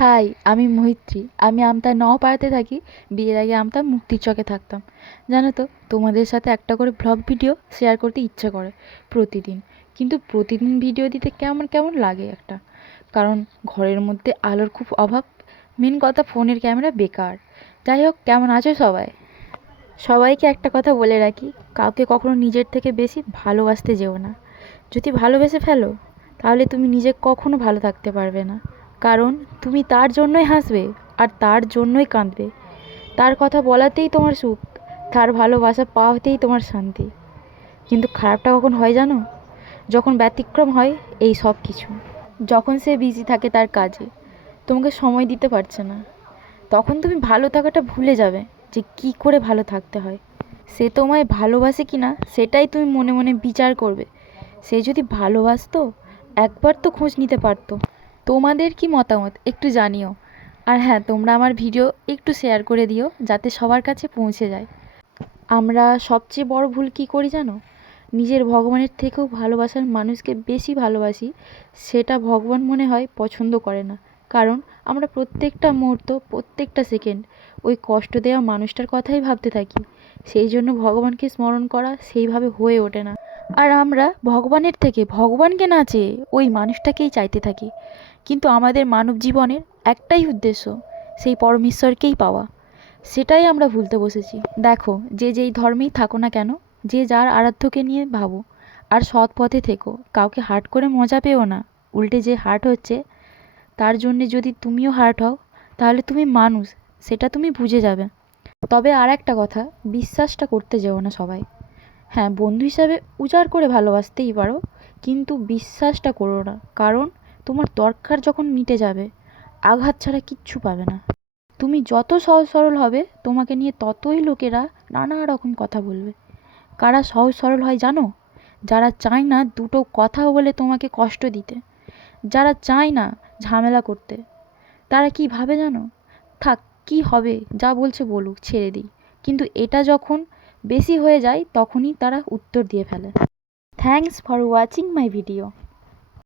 High, আমি মৈত্রী। আমি আমতা নওপাড়াতে থাকি। বিয়ের আগে আমতা মুক্তির চকে থাকতাম। জানো তো, তোমাদের সাথে একটা করে ব্লগ ভিডিও শেয়ার করতে ইচ্ছে করে প্রতিদিন। কিন্তু প্রতিদিন ভিডিও দিতে কেমন কেমন লাগে একটা। কারণ ঘরের মধ্যে আলোর খুব অভাব। মেন কথা, ফোনের ক্যামেরা বেকার। যাই হোক, কেমন আছো সবাই? সবাইকে একটা কথা বলে রাখি, কাউকে কখনো নিজের থেকে বেশি ভালোবাসতে যেও না। যদি ভালোবেসে ফেলো, তাহলে তুমি নিজে কখনো ভালো থাকতে পারবে না। কারণ তুমি তার জন্যই হাসবে আর তার জন্যই কাঁদবে। তার কথা বলাতেই তোমার সুখ, তার ভালোবাসা পাওয়াতেই তোমার শান্তি। কিন্তু খারাপটা কখন হয় জানো? যখন ব্যতিক্রম হয় এই সব কিছু। যখন সে বিজি থাকে তার কাজে, তোমাকে সময় দিতে পারছে না। তখন তুমি ভালো থাকাটা ভুলে যাবে, যে কী করে ভালো থাকতে হয়। সে তোমায় ভালোবাসে কি না সেটাই তুমি মনে মনে বিচার করবে। সে যদি ভালোবাসতো, একবার তো খোঁজ নিতে পারতো। তোমাদের কি মতামত একটু জানিও। আর হ্যাঁ, তোমরা আমার ভিডিও একটু শেয়ার করে দিও, যাতে সবার কাছে পৌঁছে যায়। আমরা সবচেয়ে বড় ভুল কী করি জানো? নিজের ভগবানের থেকেও ভালোবাসার মানুষকে বেশি ভালোবাসি। সেটা ভগবান মনে হয় পছন্দ করে না। কারণ আমরা প্রত্যেকটা মুহূর্ত, প্রত্যেকটা সেকেন্ড ওই কষ্ট দেওয়া মানুষটার কথাই ভাবতে থাকি। সেই জন্য ভগবানকে স্মরণ করা সেইভাবে হয়ে ওঠে না। আর আমরা ভগবানের থেকে ভগবানকে না চেয়ে ওই মানুষটাকেই চাইতে থাকি। কিন্তু আমাদের মানব জীবনের একটাই উদ্দেশ্য, সেই পরমেশ্বরকেই পাওয়া। সেটাই আমরা ভুলতে বসেছি। দেখো, যে যেই ধর্মেই থাকো না কেন, যে যার আরাধ্যকে নিয়ে ভাবো। আর সৎ পথে থেকো। কাউকে হার্ট করে মজা পেও না। উল্টে যে হার্ট হচ্ছে, তার জন্যে যদি তুমিও হার্ট হও, তাহলে তুমি মানুষ, সেটা তুমি বুঝে যাবে। তবে আর একটা কথা, বিশ্বাসটা করতে যেও না সবাই। হ্যাঁ, বন্ধু হিসাবে উজাড় করে ভালোবাসতেই পারো, কিন্তু বিশ্বাসটা করো না। কারণ তোমার দরকার যখন মিটে যাবে, আঘাত ছাড়া কিচ্ছু পাবে না। তুমি যত সহজ সরল হবে, তোমাকে নিয়ে ততই লোকেরা নানা রকম কথা বলবে। কারা সহজ সরল হয় জানো? যারা চায় না দুটো কথা বলে তোমাকে কষ্ট দিতে, যারা চায় না ঝামেলা করতে। তারা কি ভাবে জানো? থাক, কি হবে, যা বলছে বলুক, ছেড়ে দিই। কিন্তু এটা যখন বেশি হয়ে যায়, তখনই তারা উত্তর দিয়ে ফেলে। Thanks for watching my video.